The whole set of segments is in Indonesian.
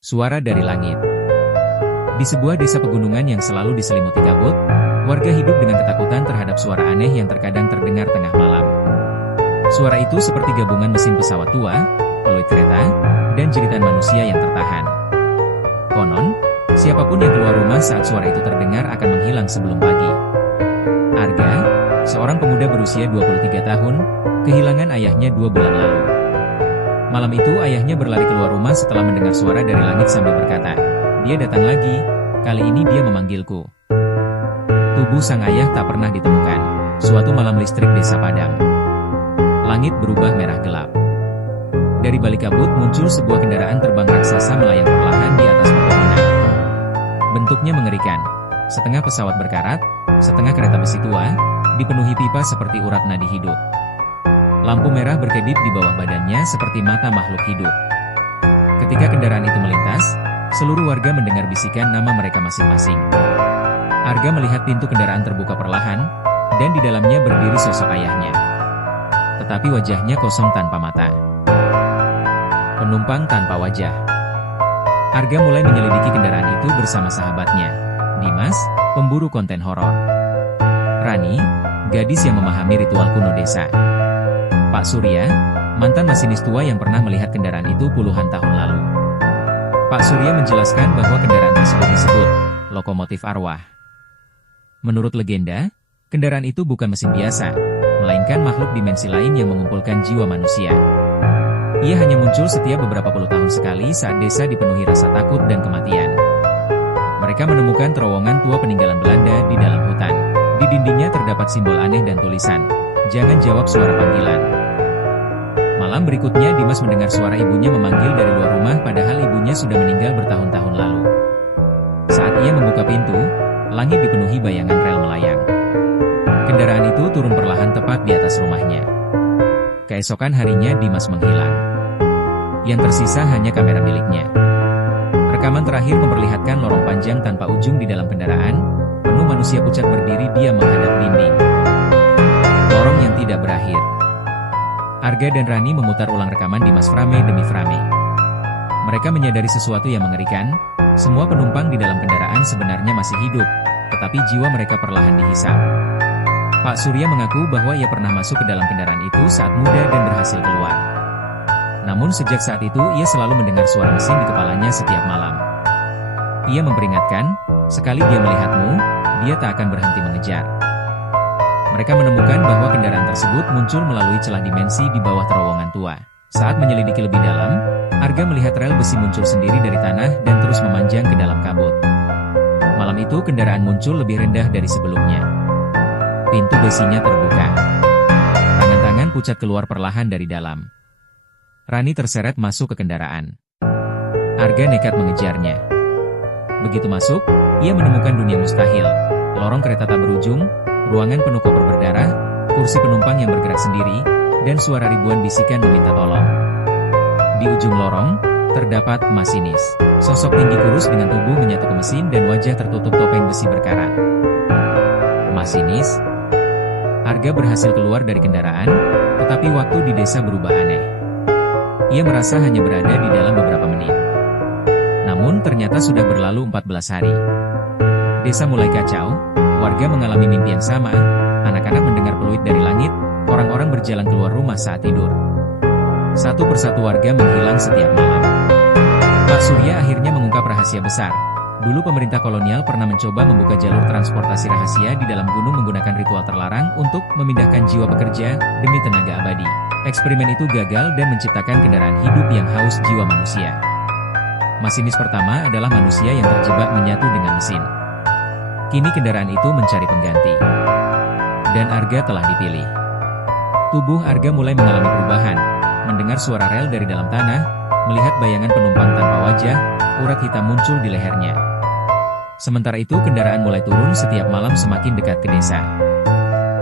Suara dari langit. Di sebuah desa pegunungan yang selalu diselimuti kabut, warga hidup dengan ketakutan terhadap suara aneh yang terkadang terdengar tengah malam. Suara itu seperti gabungan mesin pesawat tua, peluit kereta, dan jeritan manusia yang tertahan. Konon, siapapun yang keluar rumah saat suara itu terdengar akan menghilang sebelum pagi. Arga, seorang pemuda berusia 23 tahun, kehilangan ayahnya 2 bulan lalu. Malam itu ayahnya berlari keluar rumah setelah mendengar suara dari langit sambil berkata, "Dia datang lagi, kali ini dia memanggilku." Tubuh sang ayah tak pernah ditemukan. Suatu malam listrik desa padam. Langit berubah merah gelap. Dari balik kabut muncul sebuah kendaraan terbang raksasa melayang perlahan di atas pepohonan. Bentuknya mengerikan. Setengah pesawat berkarat, setengah kereta besi tua, dipenuhi pipa seperti urat nadi hidup. Lampu merah berkedip di bawah badannya seperti mata makhluk hidup. Ketika kendaraan itu melintas, seluruh warga mendengar bisikan nama mereka masing-masing. Arga melihat pintu kendaraan terbuka perlahan, dan di dalamnya berdiri sosok ayahnya. Tetapi wajahnya kosong tanpa mata. Penumpang tanpa wajah. Arga mulai menyelidiki kendaraan itu bersama sahabatnya, Dimas, pemburu konten horor. Rani, gadis yang memahami ritual kuno desa. Pak Surya, mantan masinis tua yang pernah melihat kendaraan itu puluhan tahun lalu. Pak Surya menjelaskan bahwa kendaraan tersebut disebut lokomotif arwah. Menurut legenda, kendaraan itu bukan mesin biasa, melainkan makhluk dimensi lain yang mengumpulkan jiwa manusia. Ia hanya muncul setiap beberapa puluh tahun sekali saat desa dipenuhi rasa takut dan kematian. Mereka menemukan terowongan tua peninggalan Belanda di dalam hutan. Di dindingnya terdapat simbol aneh dan tulisan, "Jangan jawab suara panggilan." Malam berikutnya Dimas mendengar suara ibunya memanggil dari luar rumah padahal ibunya sudah meninggal bertahun-tahun lalu. Saat ia membuka pintu, langit dipenuhi bayangan rel melayang. Kendaraan itu turun perlahan tepat di atas rumahnya. Keesokan harinya Dimas menghilang. Yang tersisa hanya kamera miliknya. Rekaman terakhir memperlihatkan lorong panjang tanpa ujung di dalam kendaraan, penuh manusia pucat berdiri diam menghadap dinding. Lorong yang tidak berakhir. Arga dan Rani memutar ulang rekaman Dimas frame demi frame. Mereka menyadari sesuatu yang mengerikan, semua penumpang di dalam kendaraan sebenarnya masih hidup, tetapi jiwa mereka perlahan dihisap. Pak Surya mengaku bahwa ia pernah masuk ke dalam kendaraan itu saat muda dan berhasil keluar. Namun sejak saat itu ia selalu mendengar suara mesin di kepalanya setiap malam. Ia memperingatkan, sekali dia melihatmu, dia tak akan berhenti mengejar. Mereka menemukan bahwa kendaraan tersebut muncul melalui celah dimensi di bawah terowongan tua. Saat menyelidiki lebih dalam, Arga melihat rel besi muncul sendiri dari tanah dan terus memanjang ke dalam kabut. Malam itu kendaraan muncul lebih rendah dari sebelumnya. Pintu besinya terbuka. Tangan-tangan pucat keluar perlahan dari dalam. Rani terseret masuk ke kendaraan. Arga nekat mengejarnya. Begitu masuk, ia menemukan dunia mustahil. Lorong kereta tak berujung, ruangan penuh koper berdarah, kursi penumpang yang bergerak sendiri, dan suara ribuan bisikan meminta tolong. Di ujung lorong, terdapat masinis. Sosok tinggi kurus dengan tubuh menyatu ke mesin dan wajah tertutup topeng besi berkarat. Masinis. Arga berhasil keluar dari kendaraan, tetapi waktu di desa berubah aneh. Ia merasa hanya berada di dalam beberapa menit. Namun ternyata sudah berlalu 14 hari. Desa mulai kacau, warga mengalami mimpi yang sama, anak-anak mendengar peluit dari langit, orang-orang berjalan keluar rumah saat tidur. Satu persatu warga menghilang setiap malam. Pak Surya akhirnya mengungkap rahasia besar. Dulu pemerintah kolonial pernah mencoba membuka jalur transportasi rahasia di dalam gunung menggunakan ritual terlarang untuk memindahkan jiwa pekerja demi tenaga abadi. Eksperimen itu gagal dan menciptakan kendaraan hidup yang haus jiwa manusia. Masinis pertama adalah manusia yang terjebak menyatu dengan mesin. Kini kendaraan itu mencari pengganti. Dan Arga telah dipilih. Tubuh Arga mulai mengalami perubahan, mendengar suara rel dari dalam tanah, melihat bayangan penumpang tanpa wajah, urat hitam muncul di lehernya. Sementara itu kendaraan mulai turun setiap malam semakin dekat ke desa.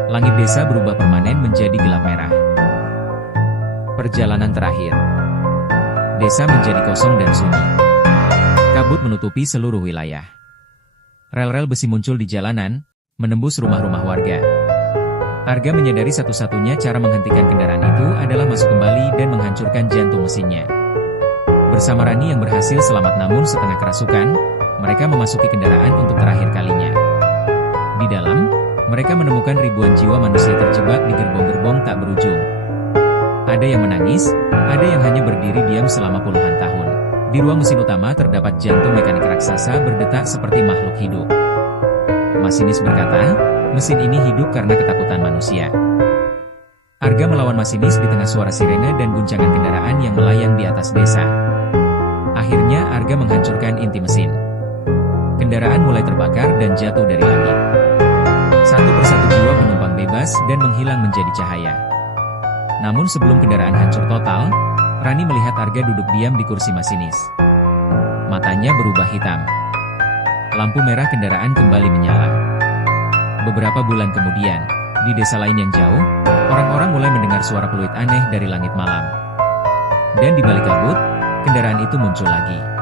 Langit desa berubah permanen menjadi gelap merah. Perjalanan terakhir. Desa menjadi kosong dan sunyi. Kabut menutupi seluruh wilayah. Rel-rel besi muncul di jalanan, menembus rumah-rumah warga. Arga menyadari satu-satunya cara menghentikan kendaraan itu adalah masuk kembali dan menghancurkan jantung mesinnya. Bersama Rani yang berhasil selamat namun setengah kerasukan, mereka memasuki kendaraan untuk terakhir kalinya. Di dalam, mereka menemukan ribuan jiwa manusia terjebak di gerbong-gerbong tak berujung. Ada yang menangis, ada yang hanya berdiri diam selama puluhan tahun. Di ruang mesin utama terdapat jantung mekanik raksasa berdetak seperti makhluk hidup. Masinis berkata, mesin ini hidup karena ketakutan manusia. Arga melawan masinis di tengah suara sirene dan guncangan kendaraan yang melayang di atas desa. Akhirnya Arga menghancurkan inti mesin. Kendaraan mulai terbakar dan jatuh dari langit. Satu persatu jiwa penumpang bebas dan menghilang menjadi cahaya. Namun sebelum kendaraan hancur total, Rani melihat Arga duduk diam di kursi masinis. Matanya berubah hitam. Lampu merah kendaraan kembali menyala. Beberapa bulan kemudian, di desa lain yang jauh, orang-orang mulai mendengar suara peluit aneh dari langit malam. Dan di balik kabut, kendaraan itu muncul lagi.